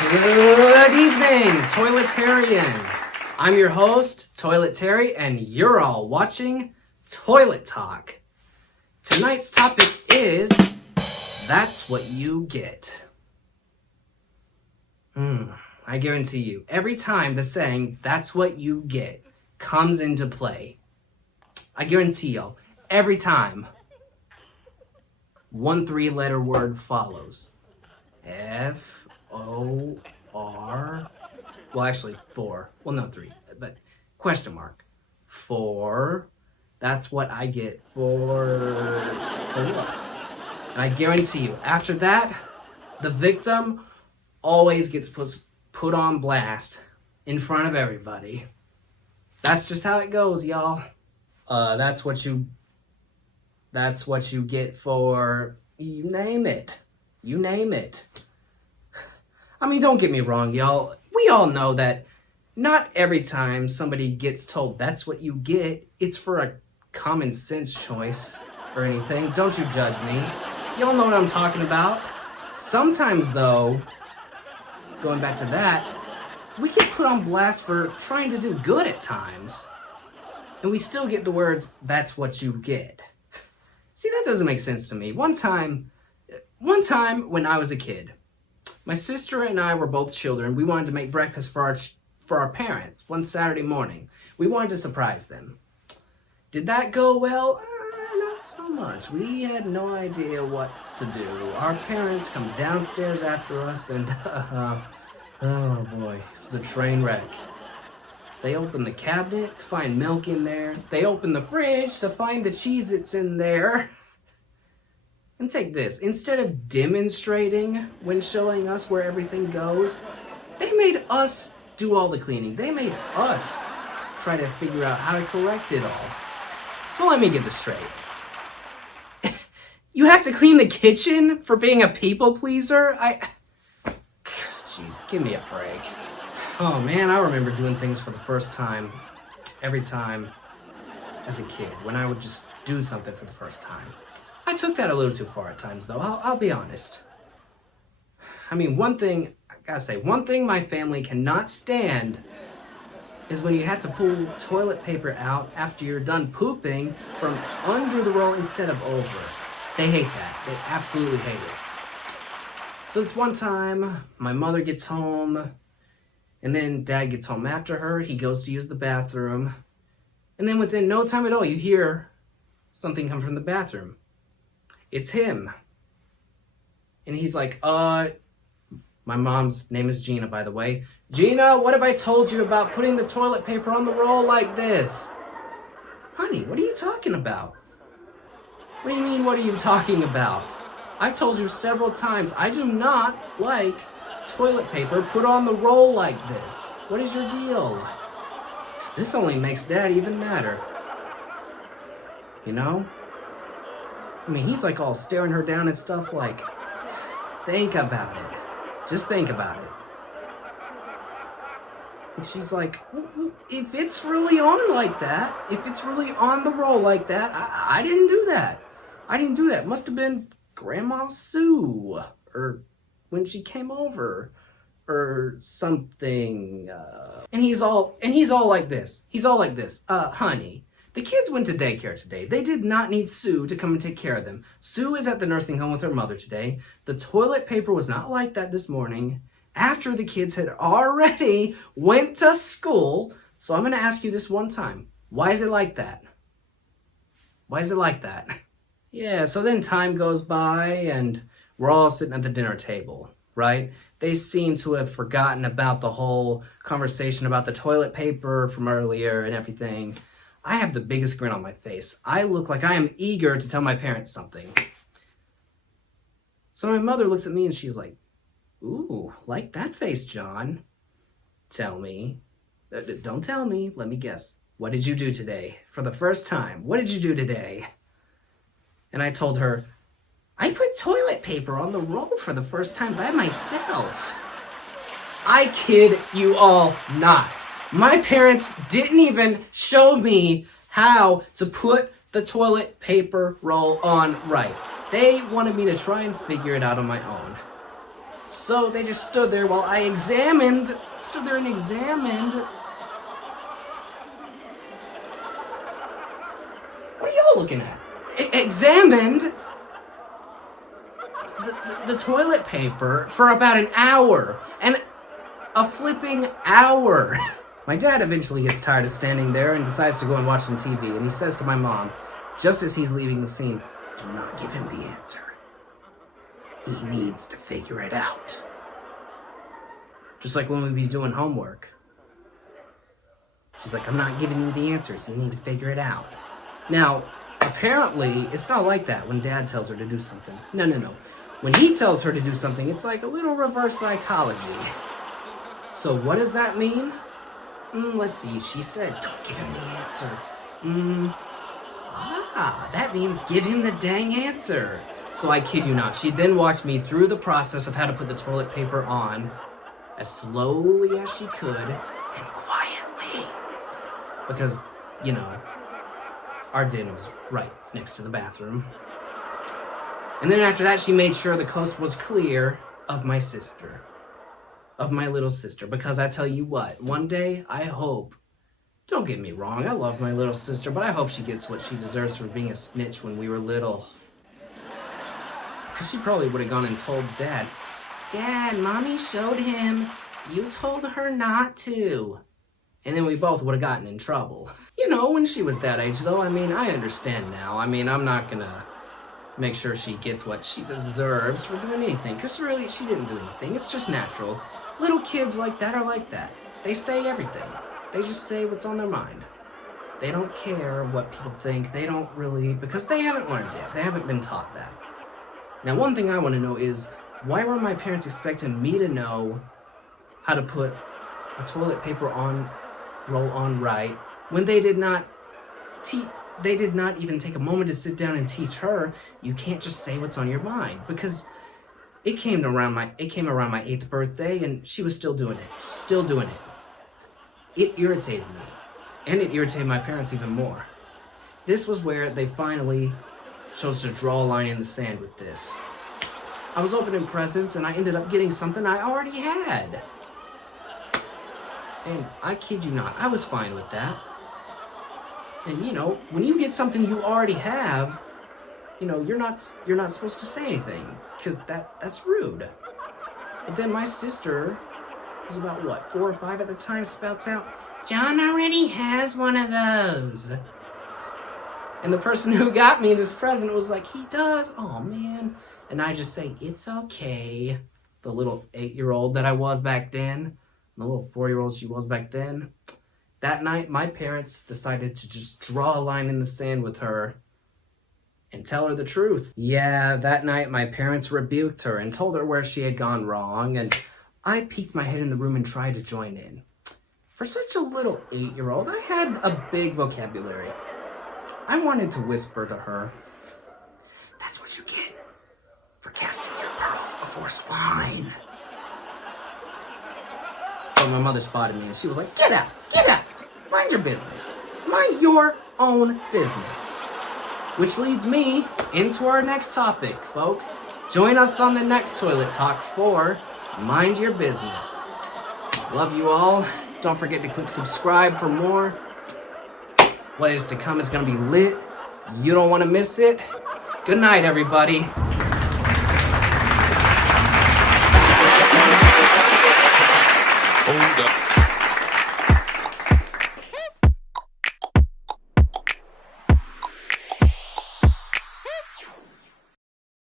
Good evening, Toiletarians. I'm your host, Toilet Terry, and you're all watching Toilet Talk. Tonight's topic is, that's what you get. I guarantee you, every time the saying, that's what you get, comes into play, I guarantee y'all, every time, one three-letter word follows. F-O-R, well actually 4, well no 3, but question mark. 4, that's what I get for what? And I guarantee you, after that, the victim always gets put on blast in front of everybody. That's just how it goes, y'all. That's what you get for, you name it. You name it. I mean, don't get me wrong, y'all. We all know that not every time somebody gets told that's what you get, it's for a common sense choice or anything. Don't you judge me. Y'all know what I'm talking about. Sometimes, though, going back to that, we get put on blast for trying to do good at times. And we still get the words, that's what you get. See, that doesn't make sense to me. One time when I was a kid, my sister and I were both children. We wanted to make breakfast for our parents one Saturday morning. We wanted to surprise them. Did that go well? Not so much. We had no idea what to do. Our parents come downstairs after us and, oh boy, it was a train wreck. They opened the cabinet to find milk in there. They opened the fridge to find the Cheez-Its in there. And take this, instead of demonstrating when showing us where everything goes, they made us do all the cleaning. They made us try to figure out how to correct it all. So let me get this straight. You have to clean the kitchen for being a people pleaser? Jeez, give me a break. Oh man, I remember doing things for the first time, every time as a kid, when I would just do something for the first time. I took that a little too far at times, though. I'll be honest. I mean, one thing my family cannot stand is when you have to pull toilet paper out after you're done pooping from under the roll instead of over. They hate that. They absolutely hate it. So this one time, my mother gets home, and then Dad gets home after her. He goes to use the bathroom, and then within no time at all, you hear something come from the bathroom. It's him. And he's like, my mom's name is Gina, by the way. Gina, what have I told you about putting the toilet paper on the roll like this? Honey, what are you talking about? What do you mean, what are you talking about? I've told you several times, I do not like toilet paper put on the roll like this. What is your deal? This only makes Dad even madder. You know? I mean, he's like all staring her down and stuff like, think about it. Just think about it. And she's like, if it's really on like that, if it's really on the roll like that, I didn't do that. I didn't do that. Must have been Grandma Sue, or when she came over, or something. And he's all like this. He's all like this. Honey, the kids went to daycare today. They did not need Sue to come and take care of them. Sue is at the nursing home with her mother today. The toilet paper was not like that this morning after the kids had already went to school. So I'm going to ask you this one time. Why is it like that? Why is it like that? Yeah, so then time goes by and we're all sitting at the dinner table, right? They seem to have forgotten about the whole conversation about the toilet paper from earlier and everything. I have the biggest grin on my face. I look like I am eager to tell my parents something. So my mother looks at me and she's like, ooh, like that face, John. Tell me. Don't tell me. Let me guess. What did you do today? For the first time, what did you do today? And I told her, I put toilet paper on the roll for the first time by myself. I kid you all not. My parents didn't even show me how to put the toilet paper roll on right. They wanted me to try and figure it out on my own. So they just stood there while I stood there and examined. What are y'all looking at? Examined the toilet paper for about an hour. And a flipping hour. My dad eventually gets tired of standing there and decides to go and watch some TV. And he says to my mom, just as he's leaving the scene, do not give him the answer. He needs to figure it out. Just like when we'd be doing homework. She's like, I'm not giving you the answers. You need to figure it out. Now, apparently, it's not like that when Dad tells her to do something. No. When he tells her to do something, it's like a little reverse psychology. So what does that mean? Let's see. She said, don't give him the answer. That means give him the dang answer. So I kid you not, she then walked me through the process of how to put the toilet paper on as slowly as she could and quietly. Because, you know, our den was right next to the bathroom. And then after that, she made sure the coast was clear of my sister. Of my little sister. Because I tell you what, one day, I hope, don't get me wrong, I love my little sister, but I hope she gets what she deserves for being a snitch when we were little. Because she probably would have gone and told Dad, Dad, Mommy showed him. You told her not to. And then we both would have gotten in trouble. You know, when she was that age, though, I mean, I understand now. I mean, I'm not gonna make sure she gets what she deserves for doing anything. Because really, she didn't do anything. It's just natural. Little kids like that are like that. They say everything. They just say what's on their mind. They don't care what people think. They don't really, because they haven't learned yet. They haven't been taught that. Now, one thing I want to know is, why were my parents expecting me to know how to put a toilet paper roll on right when they did not even take a moment to sit down and teach her you can't just say what's on your mind? Because it came around my 8th birthday and she was still doing it. It irritated me, and it irritated my parents even more. This was where they finally chose to draw a line in the sand with this. I was opening presents and I ended up getting something I already had. And I kid you not, I was fine with that. And you know, when you get something you already have, you know, you're not supposed to say anything, because that's rude. But then my sister was about, what, 4 or 5 at the time, spouts out, John already has one of those. And the person who got me this present was like, he does? Oh, man. And I just say, it's okay. The little 8-year-old that I was back then, the little 4-year-old she was back then. That night, my parents decided to just draw a line in the sand with her and tell her the truth. Yeah, that night, my parents rebuked her and told her where she had gone wrong, and I peeked my head in the room and tried to join in. For such a little 8-year-old, I had a big vocabulary. I wanted to whisper to her, that's what you get for casting your pearls before swine. But my mother spotted me and she was like, get out, mind your business. Mind your own business. Which leads me into our next topic, folks. Join us on the next Toilet Talk for Mind Your Business. Love you all. Don't forget to click subscribe for more. What is to come is going to be lit. You don't want to miss it. Good night, everybody.